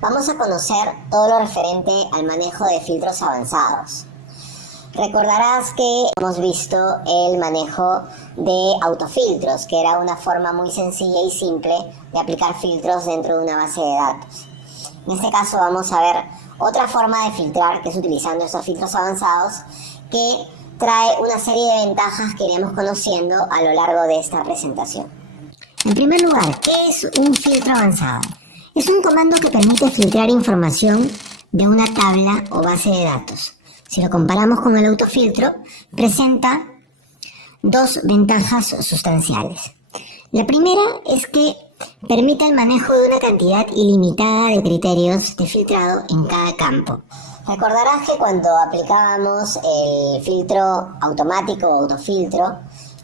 vamos a conocer todo lo referente al manejo de filtros avanzados. Recordarás que hemos visto el manejo de autofiltros, que era una forma muy sencilla y simple de aplicar filtros dentro de una base de datos. En este caso vamos a ver otra forma de filtrar, que es utilizando estos filtros avanzados, que trae una serie de ventajas que iremos conociendo a lo largo de esta presentación. En primer lugar, ¿qué es un filtro avanzado? Es un comando que permite filtrar información de una tabla o base de datos. Si lo comparamos con el autofiltro, presenta dos ventajas sustanciales. La primera es que permite el manejo de una cantidad ilimitada de criterios de filtrado en cada campo. Recordarás que cuando aplicábamos el filtro automático o autofiltro,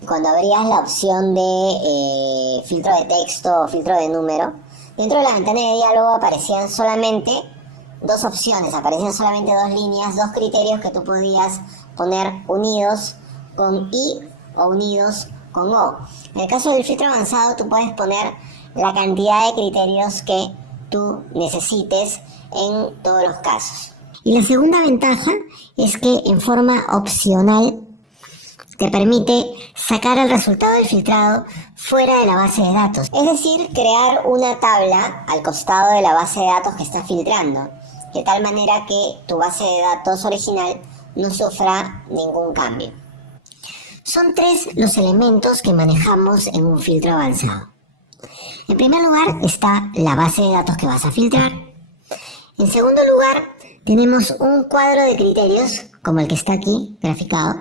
cuando abrías la opción de filtro de texto o filtro de número, dentro de la ventana de diálogo aparecían solamente dos opciones, aparecían solamente dos líneas, dos criterios que tú podías poner unidos con I o unidos con O. En el caso del filtro avanzado, tú puedes poner la cantidad de criterios que tú necesites en todos los casos. Y la segunda ventaja es que en forma opcional te permite sacar el resultado del filtrado fuera de la base de datos. Es decir, crear una tabla al costado de la base de datos que estás filtrando, de tal manera que tu base de datos original no sufra ningún cambio. Son tres los elementos que manejamos en un filtro avanzado. En primer lugar está la base de datos que vas a filtrar. En segundo lugar, tenemos un cuadro de criterios, como el que está aquí graficado.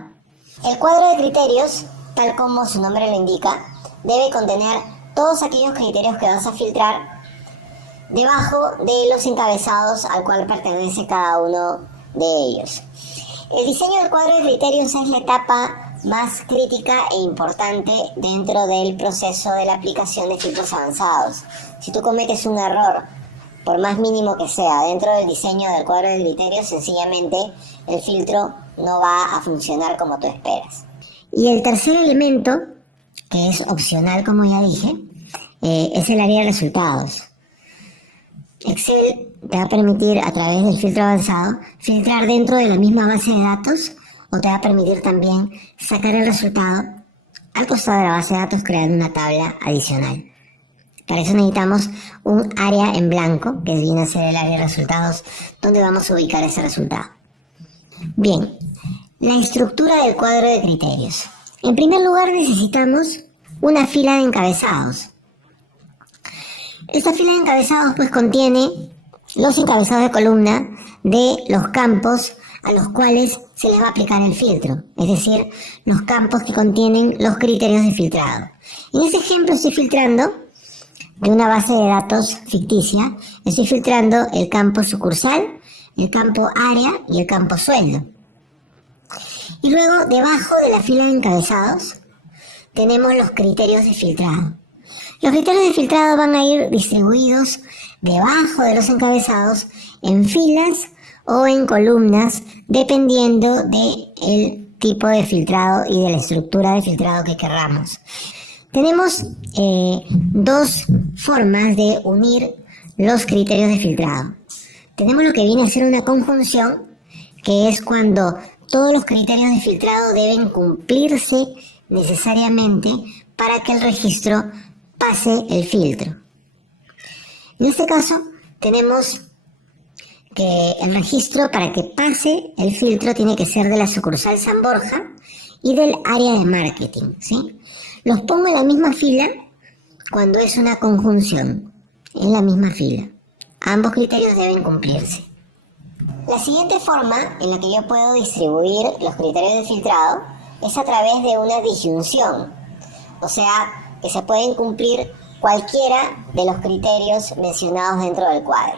El cuadro de criterios, tal como su nombre lo indica, debe contener todos aquellos criterios que vas a filtrar debajo de los encabezados al cual pertenece cada uno de ellos. El diseño del cuadro de criterios es la etapa más crítica e importante dentro del proceso de la aplicación de filtros avanzados. Si tú cometes un error, por más mínimo que sea, dentro del diseño del cuadro de criterios, sencillamente el filtro no va a funcionar como tú esperas. Y el tercer elemento, que es opcional como ya dije, es el área de resultados. Excel te va a permitir, a través del filtro avanzado, filtrar dentro de la misma base de datos, o te va a permitir también sacar el resultado al costado de la base de datos creando una tabla adicional. Para eso necesitamos un área en blanco, que viene a ser el área de resultados, donde vamos a ubicar ese resultado. Bien, la estructura del cuadro de criterios. En primer lugar necesitamos una fila de encabezados. Esta fila de encabezados pues contiene los encabezados de columna de los campos a los cuales se les va a aplicar el filtro, es decir, los campos que contienen los criterios de filtrado. En este ejemplo estoy filtrando de una base de datos ficticia, estoy filtrando el campo sucursal, el campo área y el campo sueldo. Y luego, debajo de la fila de encabezados, tenemos los criterios de filtrado. Los criterios de filtrado van a ir distribuidos debajo de los encabezados en filas o en columnas, dependiendo del tipo de filtrado y de la estructura de filtrado que querramos. Tenemos dos formas de unir los criterios de filtrado. Tenemos lo que viene a ser una conjunción, que es cuando todos los criterios de filtrado deben cumplirse necesariamente para que el registro pase el filtro. En este caso, tenemos que el registro, para que pase el filtro, tiene que ser de la sucursal San Borja y del área de marketing, ¿sí? Los pongo en la misma fila cuando es una conjunción, en la misma fila. Ambos criterios deben cumplirse. La siguiente forma en la que yo puedo distribuir los criterios de filtrado es a través de una disyunción, o sea, que se pueden cumplir cualquiera de los criterios mencionados dentro del cuadro.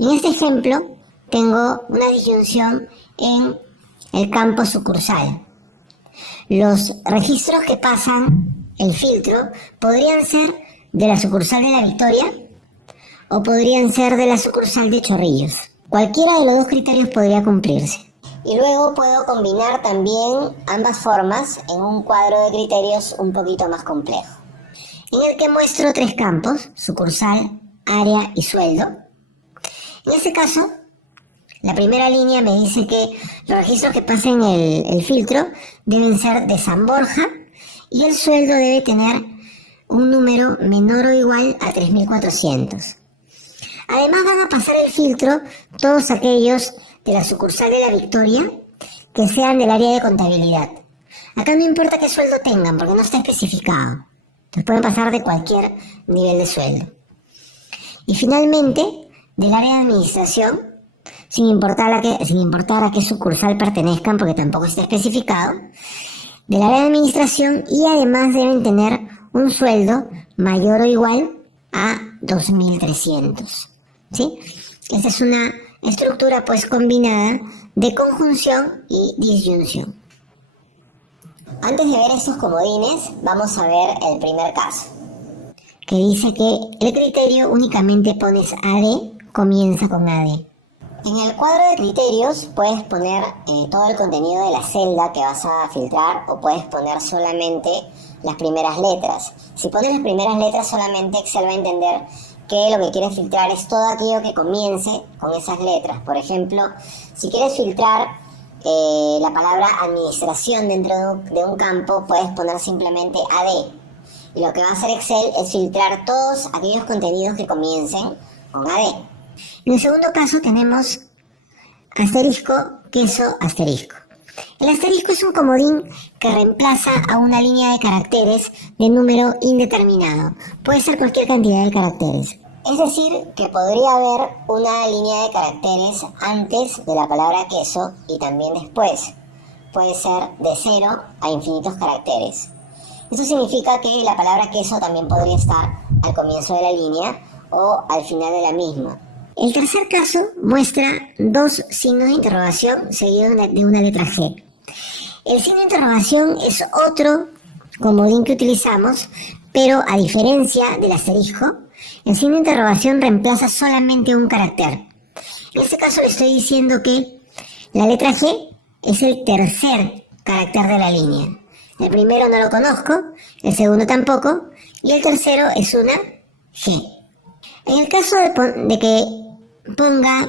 En este ejemplo tengo una disyunción en el campo sucursal. Los registros que pasan el filtro podrían ser de la sucursal de La Victoria o podrían ser de la sucursal de Chorrillos. Cualquiera de los dos criterios podría cumplirse. Y luego puedo combinar también ambas formas en un cuadro de criterios un poquito más complejo, en el que muestro tres campos: sucursal, área y sueldo. En este caso, la primera línea me dice que los registros que pasen el filtro deben ser de San Borja y el sueldo debe tener un número menor o igual a 3.400. Además van a pasar el filtro todos aquellos de la sucursal de La Victoria que sean del área de contabilidad. Acá no importa qué sueldo tengan porque no está especificado. Entonces pueden pasar de cualquier nivel de sueldo. Y finalmente, del área de administración, sin importar a qué sucursal pertenezcan porque tampoco está especificado, del área de administración y además deben tener un sueldo mayor o igual a 2.300. ¿Sí? Esta es una estructura pues combinada de conjunción y disyunción. Antes de ver estos comodines, vamos a ver el primer caso, que dice que el criterio únicamente pones AD, comienza con AD. En el cuadro de criterios puedes poner todo el contenido de la celda que vas a filtrar o puedes poner solamente las primeras letras. Si pones las primeras letras solamente Excel va a entender que lo que quieres filtrar es todo aquello que comience con esas letras. Por ejemplo, si quieres filtrar la palabra administración dentro de un campo, puedes poner simplemente AD. Y lo que va a hacer Excel es filtrar todos aquellos contenidos que comiencen con AD. En el segundo caso tenemos asterisco, queso, asterisco. El asterisco es un comodín que reemplaza a una línea de caracteres de número indeterminado. Puede ser cualquier cantidad de caracteres. Es decir, que podría haber una línea de caracteres antes de la palabra queso y también después. Puede ser de 0 a infinitos caracteres. Eso significa que la palabra queso también podría estar al comienzo de la línea o al final de la misma. El tercer caso muestra dos signos de interrogación seguidos de una letra G. El signo de interrogación es otro comodín que utilizamos, pero a diferencia del asterisco, el signo de interrogación reemplaza solamente un carácter. En este caso le estoy diciendo que la letra G es el tercer carácter de la línea. El primero no lo conozco, el segundo tampoco, y el tercero es una G. En el caso de que ponga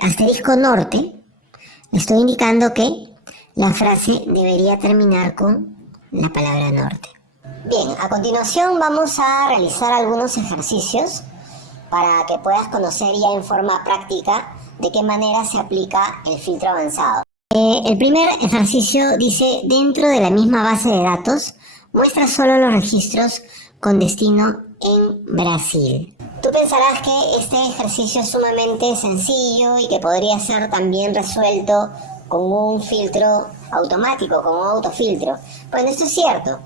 asterisco norte, estoy indicando que la frase debería terminar con la palabra norte. Bien, a continuación vamos a realizar algunos ejercicios para que puedas conocer ya en forma práctica de qué manera se aplica el filtro avanzado. El primer ejercicio dice, dentro de la misma base de datos, muestra solo los registros con destino en Brasil. Tú pensarás que este ejercicio es sumamente sencillo y que podría ser también resuelto con un filtro automático, con un autofiltro. Bueno, esto es cierto.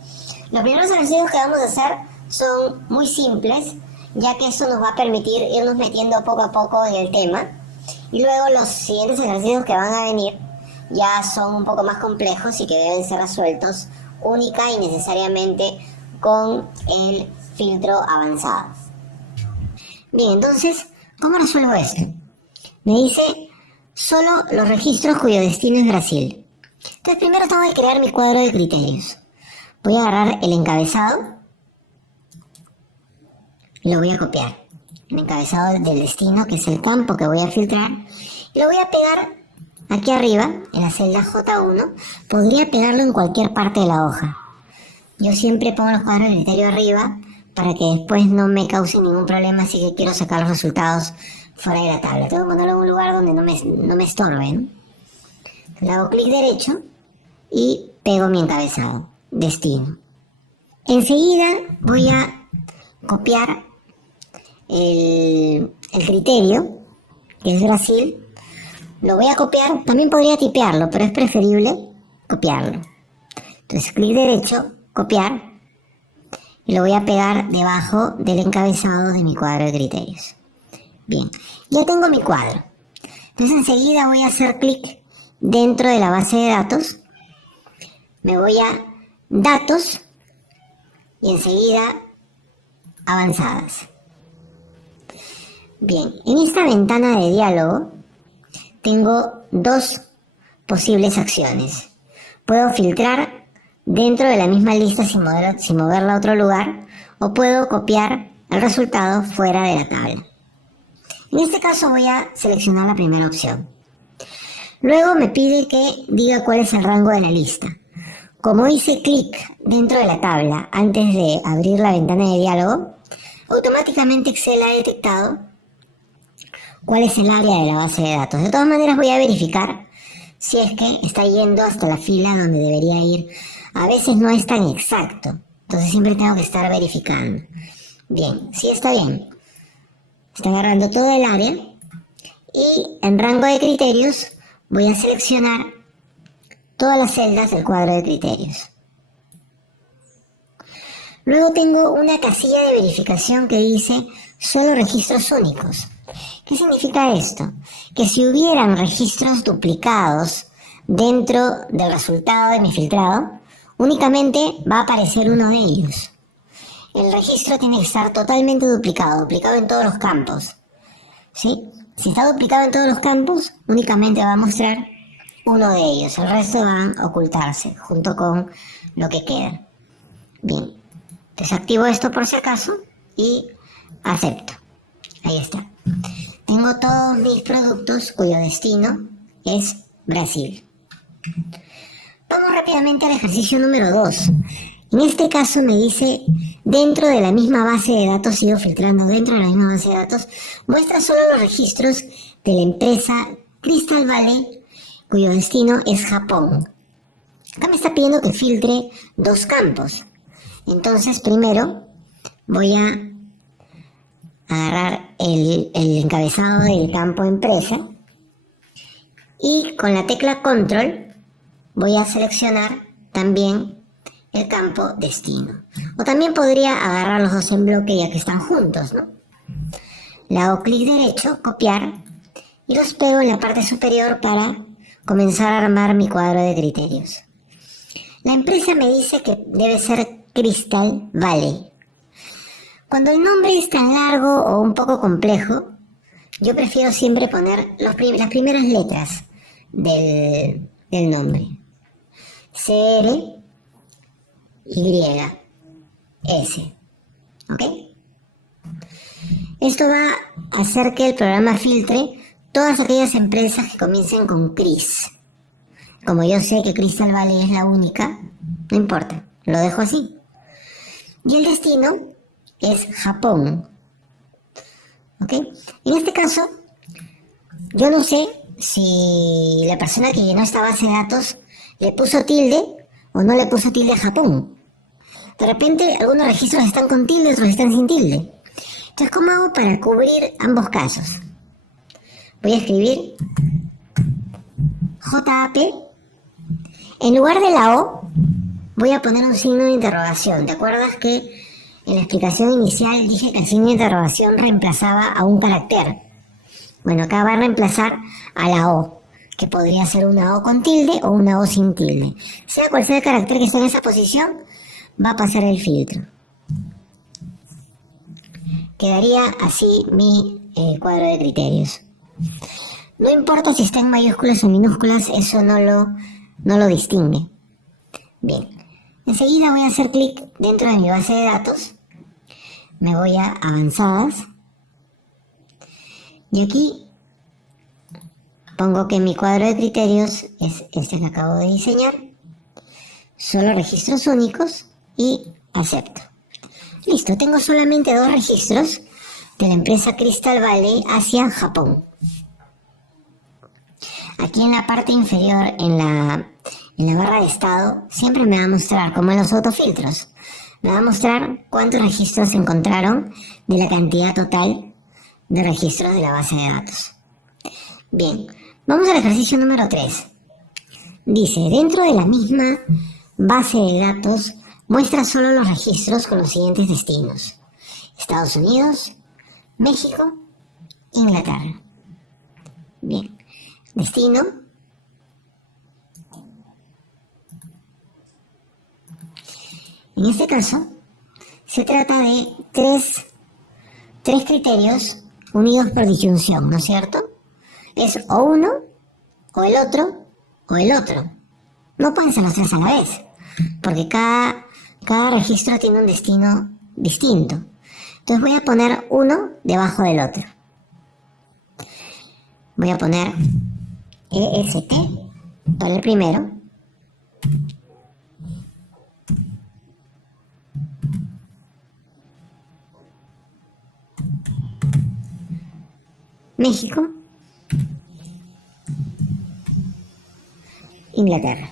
Los primeros ejercicios que vamos a hacer son muy simples, ya que eso nos va a permitir irnos metiendo poco a poco en el tema. Y luego los siguientes ejercicios que van a venir ya son un poco más complejos y que deben ser resueltos única y necesariamente con el filtro avanzado. Bien, entonces, ¿cómo resuelvo esto? Me dice solo los registros cuyo destino es Brasil. Entonces primero tengo que crear mi cuadro de criterios. Voy a agarrar el encabezado y lo voy a copiar. El encabezado del destino, que es el campo que voy a filtrar, y lo voy a pegar aquí arriba, en la celda J1. Podría pegarlo en cualquier parte de la hoja. Yo siempre pongo los cuadros de criterio arriba para que después no me cause ningún problema si que quiero sacar los resultados fuera de la tabla. Tengo que ponerlo en un lugar donde no me estorbe, ¿no? Le hago clic derecho y pego mi encabezado, destino. Enseguida voy a copiar el criterio, que es Brasil. Lo voy a copiar, también podría tipearlo, pero es preferible copiarlo. Entonces clic derecho, copiar, y lo voy a pegar debajo del encabezado de mi cuadro de criterios. Bien, ya tengo mi cuadro. Entonces enseguida voy a hacer clic dentro de la base de datos. Me voy a datos y enseguida avanzadas. Bien, en esta ventana de diálogo tengo dos posibles acciones. Puedo filtrar dentro de la misma lista sin moverla a otro lugar, o puedo copiar el resultado fuera de la tabla. En este caso voy a seleccionar la primera opción. Luego me pide que diga cuál es el rango de la lista. Como hice clic dentro de la tabla antes de abrir la ventana de diálogo, automáticamente Excel ha detectado cuál es el área de la base de datos. De todas maneras voy a verificar si es que está yendo hasta la fila donde debería ir. A veces no es tan exacto, entonces siempre tengo que estar verificando. Bien, sí está bien. Está agarrando todo el área y en rango de criterios voy a seleccionar todas las celdas del cuadro de criterios. Luego tengo una casilla de verificación que dice solo registros únicos. ¿Qué significa esto? Que si hubieran registros duplicados dentro del resultado de mi filtrado, únicamente va a aparecer uno de ellos. El registro tiene que estar totalmente duplicado en todos los campos. ¿Sí? Si está duplicado en todos los campos, únicamente va a mostrar uno de ellos. El resto van a ocultarse junto con lo que queda. Bien. Desactivo esto por si acaso y acepto. Ahí está. Tengo todos mis productos cuyo destino es Brasil. Vamos rápidamente al ejercicio número 2. En este caso me dice, dentro de la misma base de datos, sigo filtrando dentro de la misma base de datos, muestra solo los registros de la empresa Crystal Valley, cuyo destino es Japón. Acá me está pidiendo que filtre 2 campos. Entonces, primero voy a agarrar el encabezado del campo empresa y con la tecla control voy a seleccionar también el campo destino. O también podría agarrar los dos en bloque ya que están juntos, ¿no? Le hago clic derecho, copiar y los pego en la parte superior para comenzar a armar mi cuadro de criterios. La empresa me dice que debe ser Crystal Valley. Cuando el nombre es tan largo o un poco complejo, yo prefiero siempre poner las primeras letras del nombre. CR Y S. ¿Ok? Esto va a hacer que el programa filtre todas aquellas empresas que comiencen con Cris. Como yo sé que Crystal Valley es la única, no importa, lo dejo así. Y el destino es Japón. ¿Ok? En este caso, yo no sé si la persona que llenó esta base de datos le puso tilde o no le puso tilde a Japón. De repente, algunos registros están con tilde, otros están sin tilde. Entonces, ¿cómo hago para cubrir ambos casos? Voy a escribir JAP. En lugar de la O, voy a poner un signo de interrogación. ¿Te acuerdas que en la explicación inicial dije que el signo de interrogación reemplazaba a un carácter? Bueno, acá va a reemplazar a la O, que podría ser una O con tilde o una O sin tilde. Sea cual sea el carácter que esté en esa posición, va a pasar el filtro. Quedaría así mi cuadro de criterios. No importa si está en mayúsculas o minúsculas, eso no lo distingue. Bien, enseguida voy a hacer clic dentro de mi base de datos. Me voy a avanzadas. Y aquí pongo que mi cuadro de criterios es este que acabo de diseñar. Solo registros únicos y acepto. Listo, tengo solamente 2 registros de la empresa Crystal Valley hacia Japón. Aquí en la parte inferior, en la barra de estado, siempre me va a mostrar, como en los autofiltros, me va a mostrar cuántos registros se encontraron de la cantidad total de registros de la base de datos. Bien, vamos al ejercicio número 3. Dice, dentro de la misma base de datos, muestra solo los registros con los siguientes destinos: Estados Unidos, México, Inglaterra. Bien, destino. En este caso, se trata de tres criterios unidos por disyunción, ¿no es cierto? Es o uno, o el otro, o el otro. No pueden ser los 3 a la vez, porque cada registro tiene un destino distinto. Entonces voy a poner uno debajo del otro. Voy a poner EST para el primero. México, Inglaterra.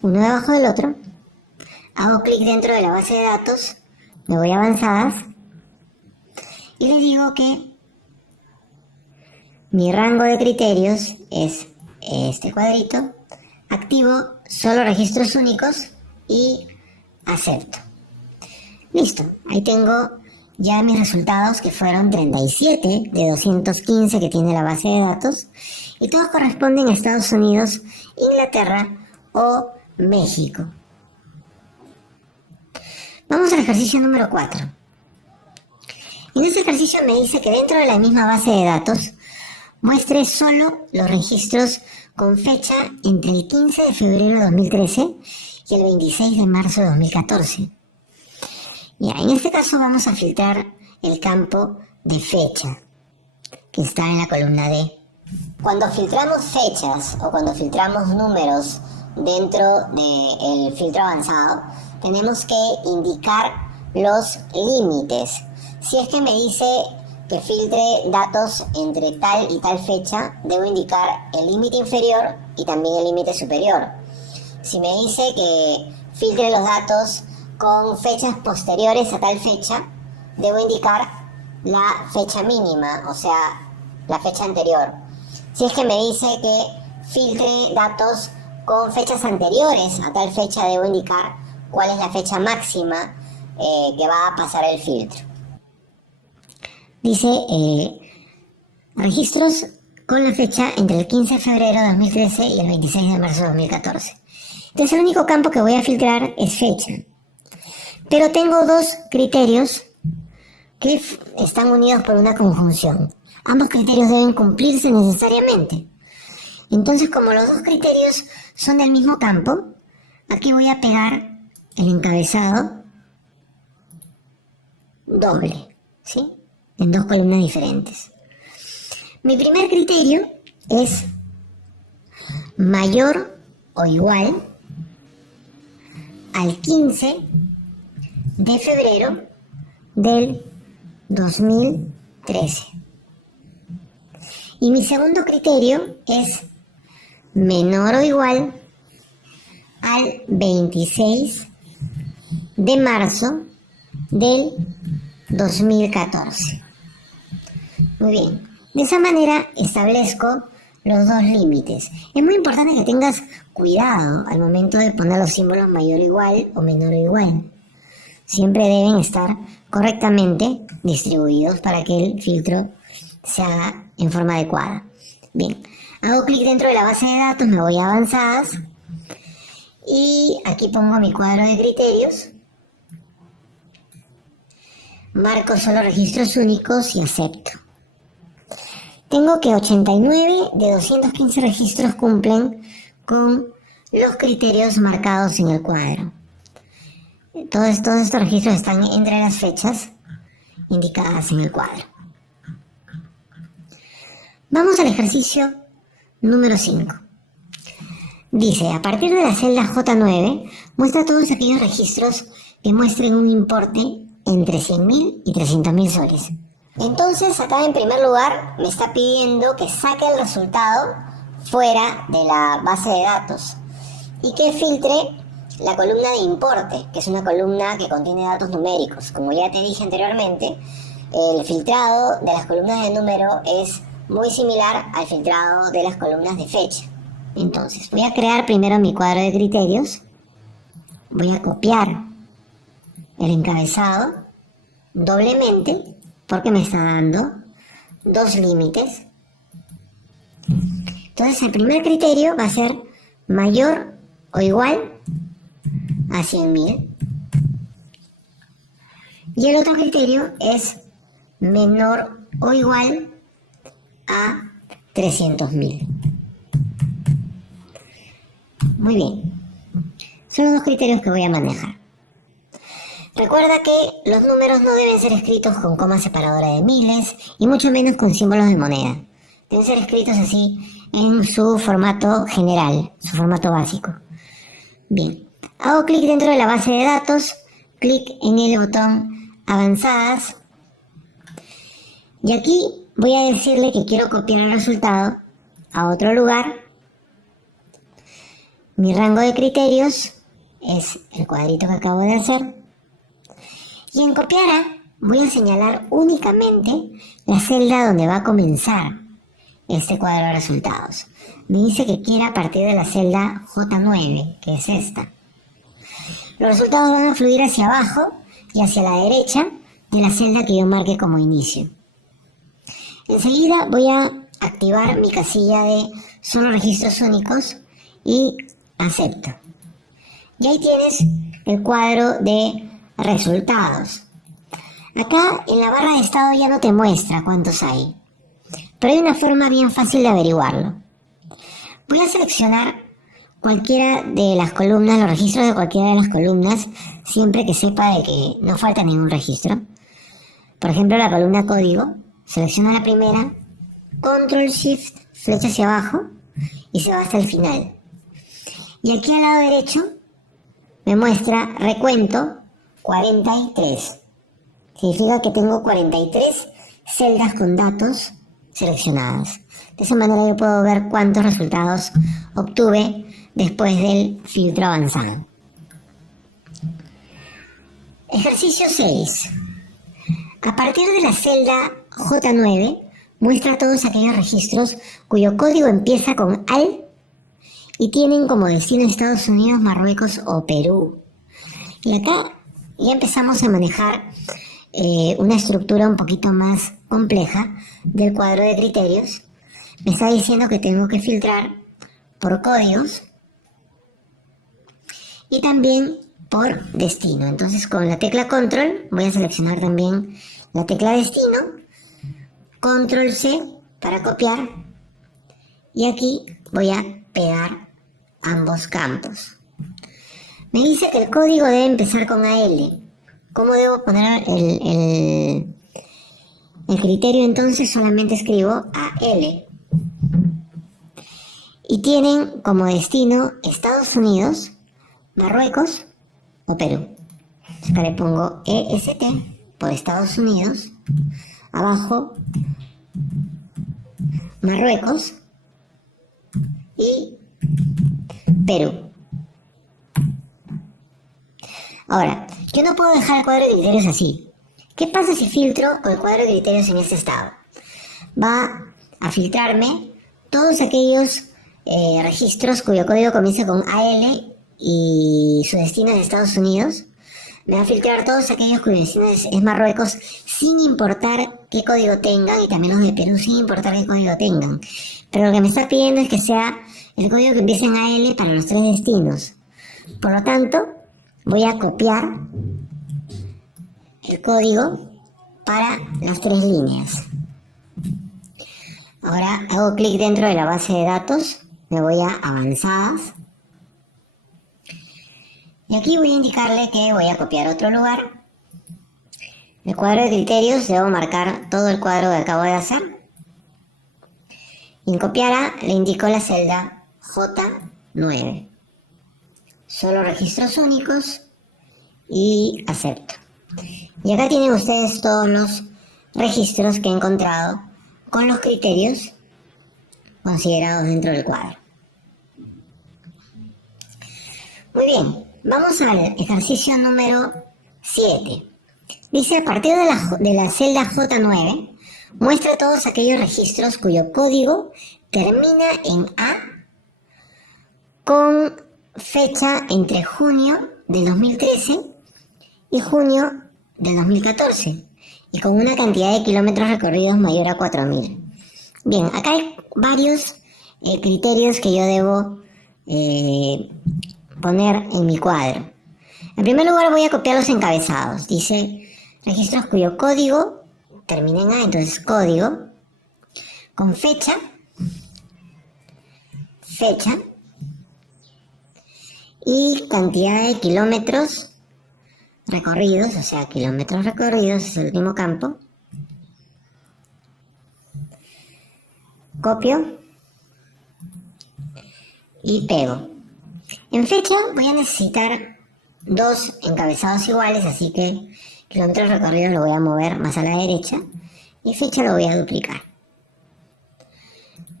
Uno debajo del otro. Hago clic dentro de la base de datos, me voy a avanzadas y les digo que mi rango de criterios es este cuadrito, activo solo registros únicos y acepto. Listo, ahí tengo ya mis resultados, que fueron 37 de 215 que tiene la base de datos, y todos corresponden a Estados Unidos, Inglaterra o México. Vamos al ejercicio número 4. En ese ejercicio me dice que dentro de la misma base de datos muestre solo los registros con fecha entre el 15 de febrero de 2013 y el 26 de marzo de 2014. Ya, en este caso vamos a filtrar el campo de fecha, que está en la columna D. Cuando filtramos fechas o cuando filtramos números dentro del filtro avanzado, tenemos que indicar los límites. Si es que me dice que filtre datos entre tal y tal fecha, debo indicar el límite inferior y también el límite superior. Si me dice que filtre los datos con fechas posteriores a tal fecha, debo indicar la fecha mínima, o sea, la fecha anterior. Si es que me dice que filtre datos con fechas anteriores a tal fecha, debo indicar cuál es la fecha máxima que va a pasar el filtro. Dice registros con la fecha entre el 15 de febrero de 2013 y el 26 de marzo de 2014. Entonces el único campo que voy a filtrar es fecha. Pero tengo dos criterios que están unidos por una conjunción. Ambos criterios deben cumplirse necesariamente. Entonces, como los dos criterios son del mismo campo, aquí voy a pegar el encabezado doble, ¿sí? En dos columnas diferentes. Mi primer criterio es mayor o igual al 15 de febrero del 2013. Y mi segundo criterio es menor o igual al 26 de marzo del 2014. Muy bien, de esa manera establezco los dos límites. Es muy importante que tengas cuidado al momento de poner los símbolos mayor o igual o menor o igual. Siempre deben estar correctamente distribuidos para que el filtro se haga en forma adecuada. Bien, hago clic dentro de la base de datos, me voy a avanzadas y aquí pongo mi cuadro de criterios. Marco solo registros únicos y acepto. Tengo que 89 de 215 registros cumplen con los criterios marcados en el cuadro. Todos estos registros están entre las fechas indicadas en el cuadro. Vamos al ejercicio número 5. Dice, a partir de la celda J9, muestra todos aquellos registros que muestren un importe entre 100.000 y 300.000 soles. Entonces, acá en primer lugar me está pidiendo que saque el resultado fuera de la base de datos y que filtre la columna de importe, que es una columna que contiene datos numéricos. Como ya te dije anteriormente, el filtrado de las columnas de número es muy similar al filtrado de las columnas de fecha. Entonces, voy a crear primero mi cuadro de criterios. Voy a copiar el encabezado doblemente porque me está dando dos límites. Entonces, el primer criterio va a ser mayor o igual a 100.000. Y el otro criterio es menor o igual a 300.000. Muy bien. Son los dos criterios que voy a manejar. Recuerda que los números no deben ser escritos con coma separadora de miles y mucho menos con símbolos de moneda. Deben ser escritos así en su formato general, su formato básico. Bien, hago clic dentro de la base de datos, clic en el botón avanzadas y aquí voy a decirle que quiero copiar el resultado a otro lugar. Mi rango de criterios es el cuadrito que acabo de hacer. Y en copiar a voy a señalar únicamente la celda donde va a comenzar este cuadro de resultados. Me dice que quiera a partir de la celda J9, que es esta. Los resultados van a fluir hacia abajo y hacia la derecha de la celda que yo marque como inicio. Enseguida voy a activar mi casilla de solo registros únicos y acepto. Y ahí tienes el cuadro de resultados. Acá en la barra de estado ya no te muestra cuántos hay, pero hay una forma bien fácil de averiguarlo. Voy a seleccionar cualquiera de las columnas, los registros de cualquiera de las columnas, siempre que sepa de que no falta ningún registro. Por ejemplo, la columna código, selecciona la primera, control shift, flecha hacia abajo y se va hasta el final. Y aquí al lado derecho me muestra recuento 43. Significa que tengo 43 celdas con datos seleccionadas. De esa manera yo puedo ver cuántos resultados obtuve después del filtro avanzado. Ejercicio 6. A partir de la celda J9, muestra todos aquellos registros cuyo código empieza con AL y tienen como destino Estados Unidos, Marruecos o Perú. Y acá ya empezamos a manejar una estructura un poquito más compleja del cuadro de criterios. Me está diciendo que tengo que filtrar por códigos y también por destino. Entonces con la tecla control voy a seleccionar también la tecla destino, control C para copiar y aquí voy a pegar ambos campos. Me dice que el código debe empezar con AL. ¿Cómo debo poner el criterio? Entonces solamente escribo AL. Y tienen como destino Estados Unidos, Marruecos o Perú. Acá le pongo EST por Estados Unidos. Abajo Marruecos y Perú. Ahora, yo no puedo dejar el cuadro de criterios así. ¿Qué pasa si filtro con el cuadro de criterios en este estado? Va a filtrarme todos aquellos registros cuyo código comienza con AL y su destino es Estados Unidos. Me va a filtrar todos aquellos cuyo destino es Marruecos sin importar qué código tengan y también los de Perú sin importar qué código tengan. Pero lo que me está pidiendo es que sea el código que empiece en AL para los tres destinos. Por lo tanto, voy a copiar el código para las tres líneas. Ahora hago clic dentro de la base de datos, me voy a avanzadas. Y aquí voy a indicarle que voy a copiar otro lugar. El cuadro de criterios debo marcar todo el cuadro que acabo de hacer. Y en copiar a le indico la celda J9. Solo registros únicos y acepto. Y acá tienen ustedes todos los registros que he encontrado con los criterios considerados dentro del cuadro. Muy bien, vamos al ejercicio número 7. Dice, a partir de la celda J9, muestra todos aquellos registros cuyo código termina en A con fecha entre junio del 2013 y junio del 2014 y con una cantidad de kilómetros recorridos mayor a 4.000. Bien, acá hay varios criterios que yo debo poner en mi cuadro. En primer lugar voy a copiar los encabezados. Dice registros cuyo código termina en A, entonces código con fecha y cantidad de kilómetros recorridos, o sea, kilómetros recorridos, es el último campo. Copio y pego. En fecha voy a necesitar dos encabezados iguales, así que kilómetros recorridos lo voy a mover más a la derecha y fecha lo voy a duplicar.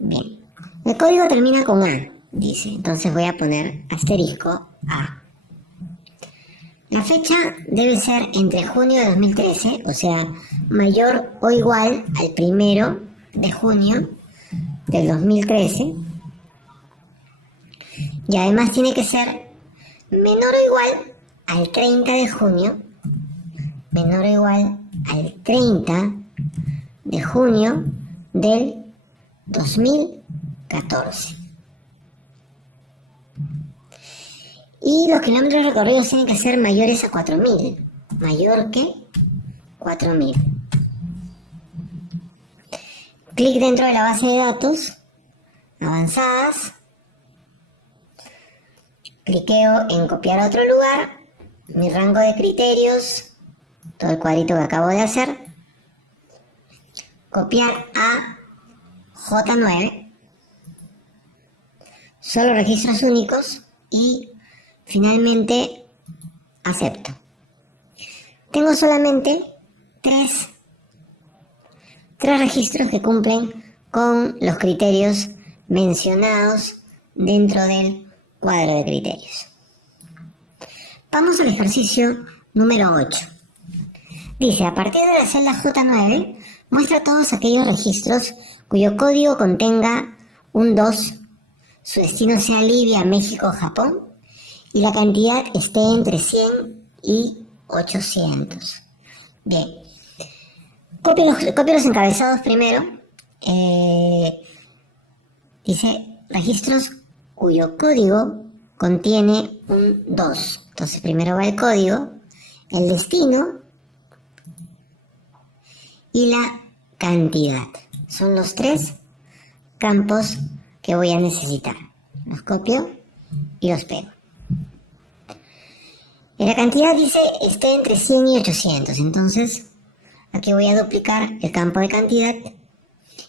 Bien, el código termina con A, dice, entonces voy a poner asterisco A. La fecha debe ser entre junio de 2013, o sea, mayor o igual al 1 de junio del 2013. Y además tiene que ser menor o igual al 30 de junio, menor o igual al 30 de junio del 2014. Y los kilómetros recorridos tienen que ser mayores a 4.000, mayor que 4.000. Clic dentro de la base de datos, avanzadas, cliqueo en copiar a otro lugar, mi rango de criterios, todo el cuadrito que acabo de hacer, copiar a J9, solo registros únicos y finalmente acepto. Tengo solamente tres registros que cumplen con los criterios mencionados dentro del cuadro de criterios. Vamos al ejercicio número 8. Dice, a partir de la celda J9, muestra todos aquellos registros cuyo código contenga un 2, su destino sea Libia, México, Japón, y la cantidad esté entre 100 y 800. Bien. Copio los encabezados primero. Dice registros cuyo código contiene un 2. Entonces primero va el código, el destino y la cantidad. Son los tres campos que voy a necesitar. Los copio y los pego. En la cantidad dice esté entre 100 y 800, entonces aquí voy a duplicar el campo de cantidad y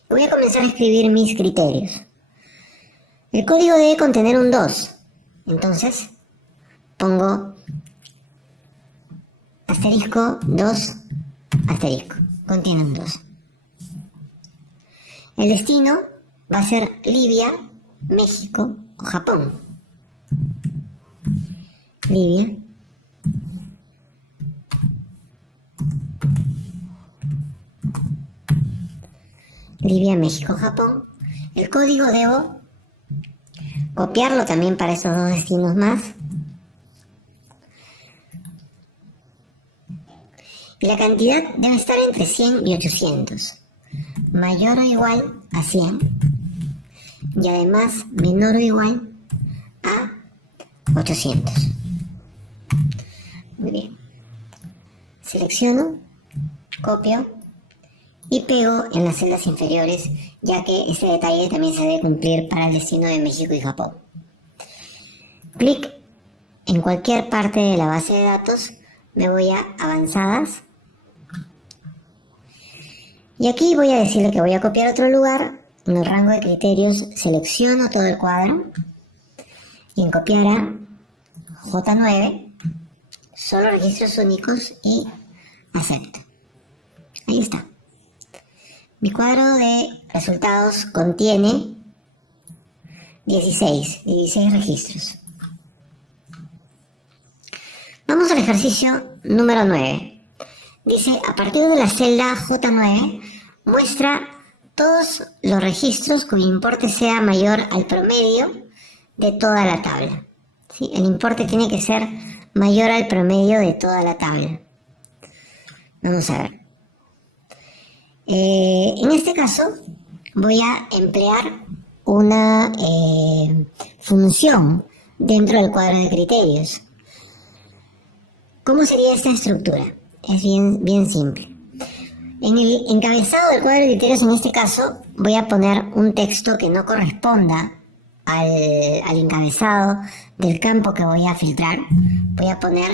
voy a comenzar a escribir mis criterios. El código debe contener un 2, entonces pongo asterisco 2, asterisco, contiene un 2. El destino va a ser Libia, México o Japón. Libia, México, Japón. El código debo copiarlo también para esos dos destinos más. Y la cantidad debe estar entre 100 y 800. Mayor o igual a 100. Y además menor o igual a 800. Muy bien. Selecciono, copio y pego en las celdas inferiores, ya que este detalle también se debe cumplir para el destino de México y Japón. Clic en cualquier parte de la base de datos, me voy a avanzadas. Y aquí voy a decirle que voy a copiar otro lugar. En el rango de criterios selecciono todo el cuadro y en copiar a J9, solo registros únicos y acepto. Ahí está. Mi cuadro de resultados contiene 16 registros. Vamos al ejercicio número 9. Dice, a partir de la celda J9, muestra todos los registros cuyo importe sea mayor al promedio de toda la tabla. ¿Sí? El importe tiene que ser mayor al promedio de toda la tabla. Vamos a ver. En este caso voy a emplear una función dentro del cuadro de criterios. ¿Cómo sería esta estructura? Es bien simple. En el encabezado del cuadro de criterios, en este caso, voy a poner un texto que no corresponda al encabezado del campo que voy a filtrar. Voy a poner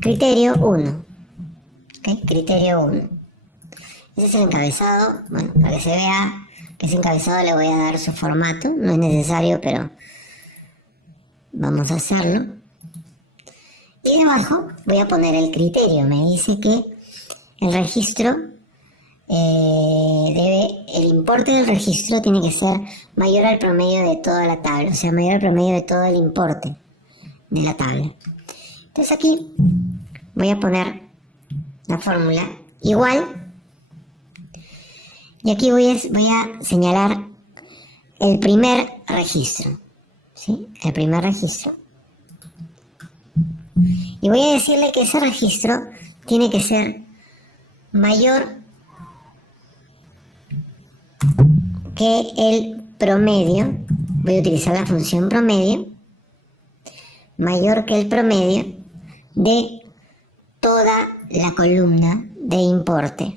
criterio 1. ¿Ok? Criterio 1. Ese es el encabezado. Bueno, para que se vea que ese encabezado le voy a dar su formato. No es necesario, pero vamos a hacerlo. Y debajo voy a poner el criterio. Me dice que el registro el importe del registro tiene que ser mayor al promedio de toda la tabla, o sea, mayor al promedio de todo el importe de la tabla. Entonces aquí voy a poner la fórmula igual, y aquí voy a señalar el primer registro, ¿sí? El primer registro. Y voy a decirle que ese registro tiene que ser mayor que el promedio. Voy a utilizar la función promedio, mayor que el promedio de toda la columna de importe.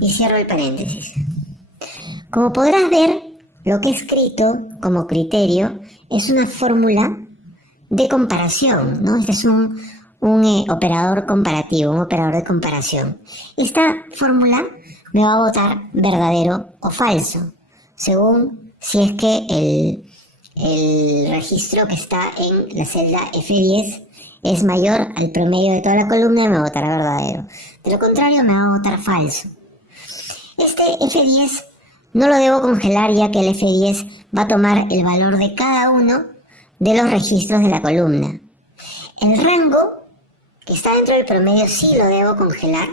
Y cierro el paréntesis. Como podrás ver, lo que he escrito como criterio es una fórmula de comparación, ¿no? Este es un operador comparativo, un operador de comparación. Esta fórmula me va a botar verdadero o falso, según si es que el registro que está en la celda F10 es mayor al promedio de toda la columna y me botará verdadero. De lo contrario, me va a botar falso. Este F10 no lo debo congelar, ya que el F10 va a tomar el valor de cada uno de los registros de la columna. El rango que está dentro del promedio sí lo debo congelar.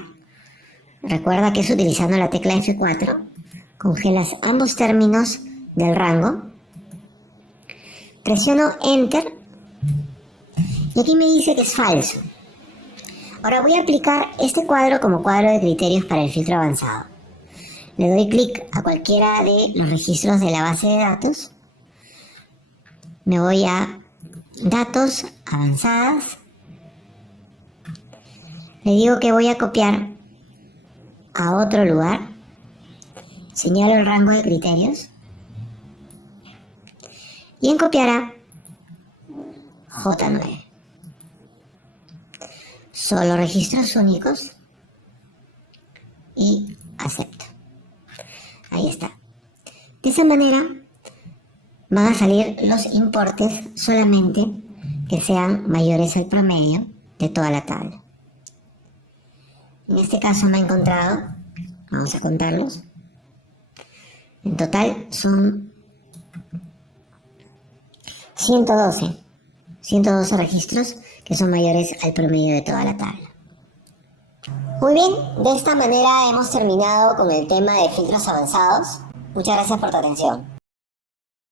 Recuerda que es utilizando la tecla F4. Congelas ambos términos del rango. Presiono Enter. Y aquí me dice que es falso. Ahora voy a aplicar este cuadro como cuadro de criterios para el filtro avanzado. Le doy clic a cualquiera de los registros de la base de datos. Me voy a Datos Avanzadas. Le digo que voy a copiar a otro lugar. Señalo el rango de criterios. Y en copiar a J9. Solo registros únicos. Y acepto. Ahí está. De esa manera van a salir los importes solamente que sean mayores al promedio de toda la tabla. En este caso me he encontrado, vamos a contarlos, en total son 112 registros que son mayores al promedio de toda la tabla. Muy bien, de esta manera hemos terminado con el tema de filtros avanzados. Muchas gracias por tu atención.